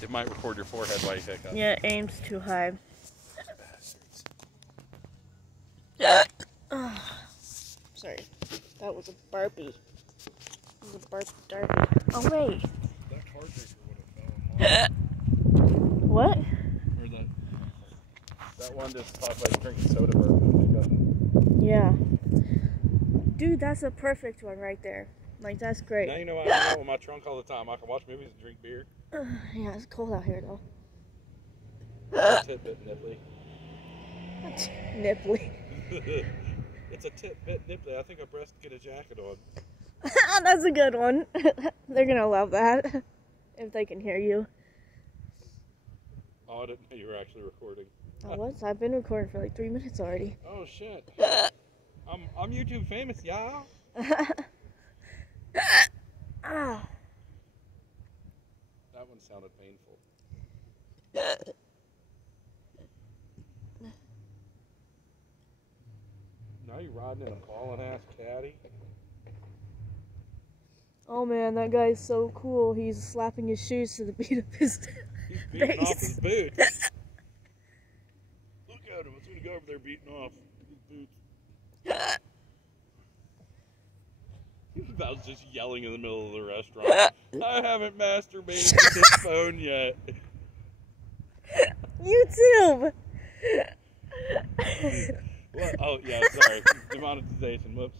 It might record your forehead while you hiccup. Yeah, it aims too high. Sorry, that was a burpee. It was a burp derpy. Oh wait. That card drinker would have fell in line. What? Or that one just thought like drinking soda burp and hiccup. Yeah. Dude, that's a perfect one right there. Like, that's great. Now you know I hang out with my trunk all the time. I can watch movies and drink beer. Yeah, it's cold out here though. Tidbit nipply. Nipply. It's a tidbit nipply. I think a breast get a jacket on. That's a good one. They're gonna love that if they can hear you. Oh, I didn't know you were actually recording. I was. I've been recording for like 3 minutes already. Oh shit. I'm YouTube famous, y'all. Ah. That one sounded painful. Now you riding in a ballin' ass caddy. Oh man, that guy's so cool. He's slapping his shoes to the beat of his He's beating bass. off his boots. Look at him. He's gonna go over there beating off his boots. I was just yelling in the middle of the restaurant. I haven't masturbated with this phone yet. YouTube! What? Oh, yeah, sorry. Demonetization. Whoops.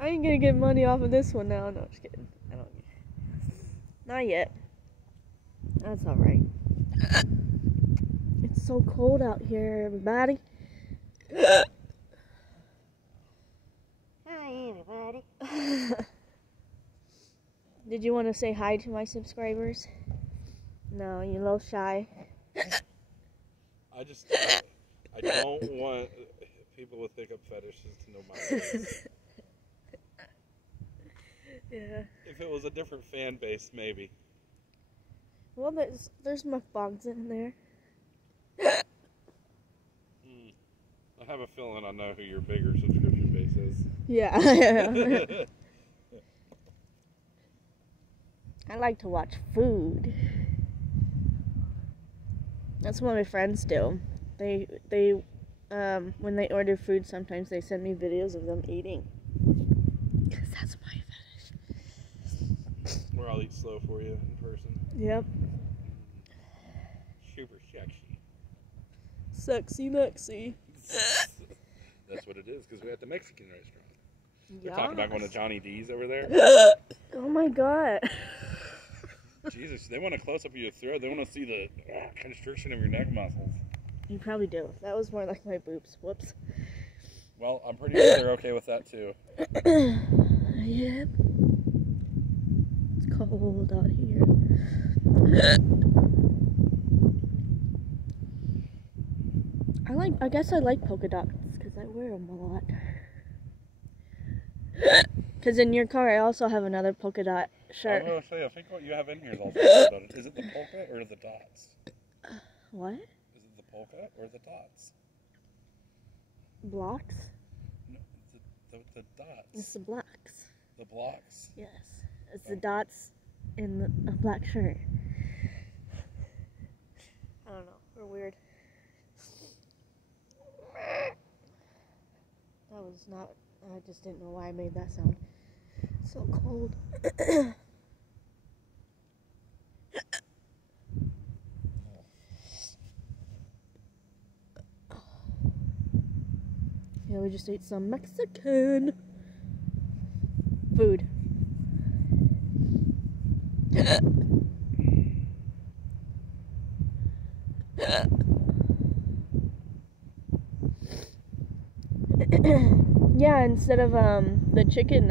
I ain't gonna get money off of this one now. No, just kidding. I don't. Not yet. That's alright. It's so cold out here, everybody. Hi, everybody. Did you want to say hi to my subscribers? No, you're a little shy. I don't want people with hiccup fetishes to know my face. Yeah. If it was a different fan base, maybe. Well, there's mukbangs in there. I have a feeling I know who your bigger subscription base is. Yeah. I like to watch food. That's what my friends do. They when they order food, sometimes they send me videos of them eating. Because that's my fetish. Where I'll eat slow for you in person. Yep. Super sexy. Sexy Mexi. That's what it is, because we're at the Mexican restaurant. Yeah. They're talking about going to Johnny D's over there. Oh my god. Jesus, they want a close-up of your throat. They want to see the constriction of your neck muscles. You probably do. That was more like my boobs. Whoops. Well, I'm pretty sure they're okay with that, too. Yep. It's cold out here. I guess I like polka dots because I wear them a lot. Because in your car, I also have another polka dot shirt. I was going to say, I think what you have in here is also polka dot. Is it the polka or the dots? What? Is it the polka or the dots? Blocks? No, the dots. It's the blocks. The blocks? Yes. It's the dots in a black shirt. I don't know. We're weird. That was not... I just didn't know why I made that sound. It's so cold. Yeah, we just ate some Mexican food. Yeah, instead of the chicken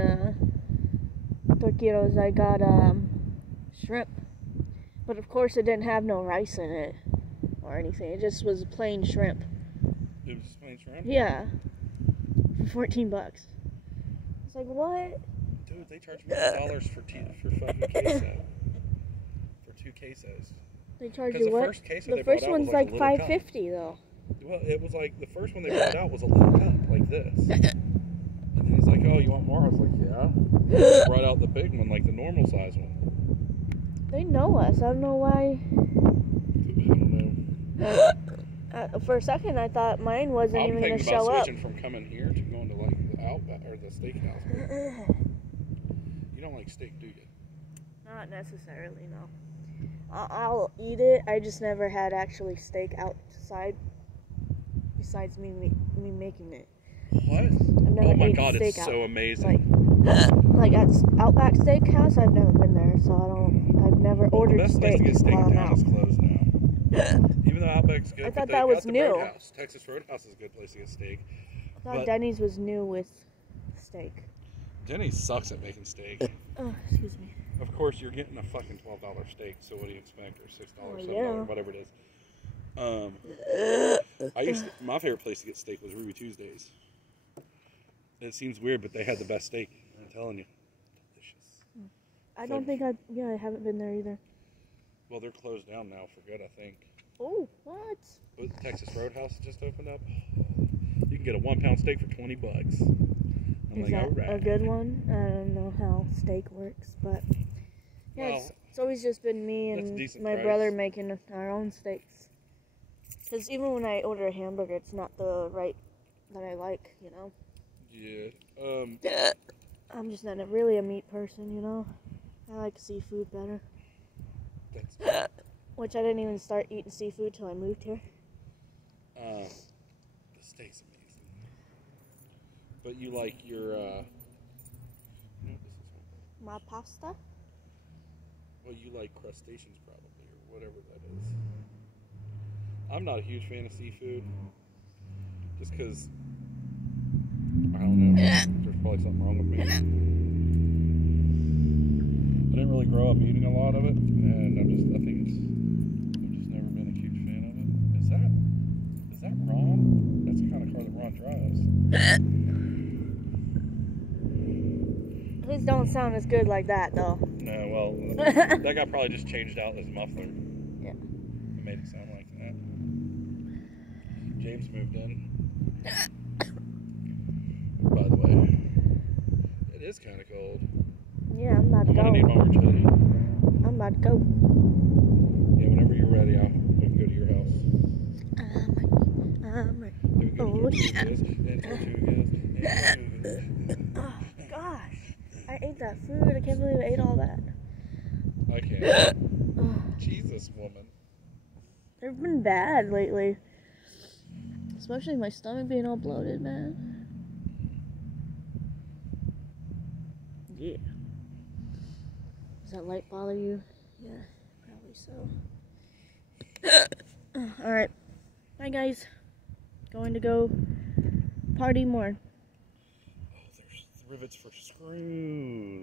taquitos, I got shrimp. But of course it didn't have no rice in it or anything. It just was plain shrimp. It was just plain shrimp? Yeah. For $14. It's like, what? Dude, they charge me $2 for fucking queso. For 2 quesos. They charge you what? The first one's like $5.50 though. Well, it was like, the first one they brought out was a little cup, like this. And then he's like, oh, you want more? I was like, yeah. They brought out the big one, like the normal size one. They know us. I don't know why. I don't know. For a second, I thought mine wasn't even going to show I'm up. thinking about switching from coming here to going to like the Outback or the steakhouse. You don't like steak, do you? Not necessarily, no. I'll eat it. I just never had actually steak outside. Besides me making it. What? I've never Oh my ate god, steak it's out. so amazing. Like at Outback Steakhouse, I've never been there, so I've never ordered the best place steak to get steak while in I'm town out. is closed now. Even though Outback's good, I thought but that they was got the new. Roadhouse. Texas Roadhouse is a good place to get steak. I thought But Denny's was new with steak. Denny's sucks at making steak. Oh, excuse me. Of course, you're getting a fucking $12 steak, so what do you expect? Or $6, $7, yeah. whatever it is. My favorite place to get steak was Ruby Tuesdays. It seems weird, but they had the best steak. I'm telling you, delicious. I don't think I haven't been there either. Well, they're closed down now for good, I think. Oh, what? But Texas Roadhouse just opened up. You can get a 1 pound steak for $20. I'm Is like, that all right. a good one? I don't know how steak works, but yeah, Well, it's always just been me that's a and decent my price. brother making our own steaks. Because even when I order a hamburger, it's not the right that I like, you know? Yeah. I'm just not really a meat person, you know? I like seafood better. That's Which I didn't even start eating seafood till I moved here. the steak's amazing. But you like your you know what this is? My pasta? Well, you like crustaceans probably, or whatever that is. I'm not a huge fan of seafood, just because, I don't know, there's probably something wrong with me. I didn't really grow up eating a lot of it, and I've just never been a huge fan of it. Is that Ron? That's the kind of car that Ron drives. His don't sound as good like that, though. No, well, that guy probably just changed out his muffler. Yeah. It made it sound like that. James moved in. By the way, it is kind of cold. Yeah, I'm about to I'm gonna go. need my orange hoodie. I'm about to go. Yeah, whenever you're ready, we can go to your house. I'm ready. Then we can go to Tortugas and Tortugas and Tortugas. Oh, gosh. I ate that food. I can't believe I ate all that. I can't. Jesus, woman. They've been bad lately. Especially my stomach being all bloated, man. Yeah. Does that light bother you? Yeah, probably so. Alright. Bye, guys. Going to go party more. Oh, there's rivets for screws.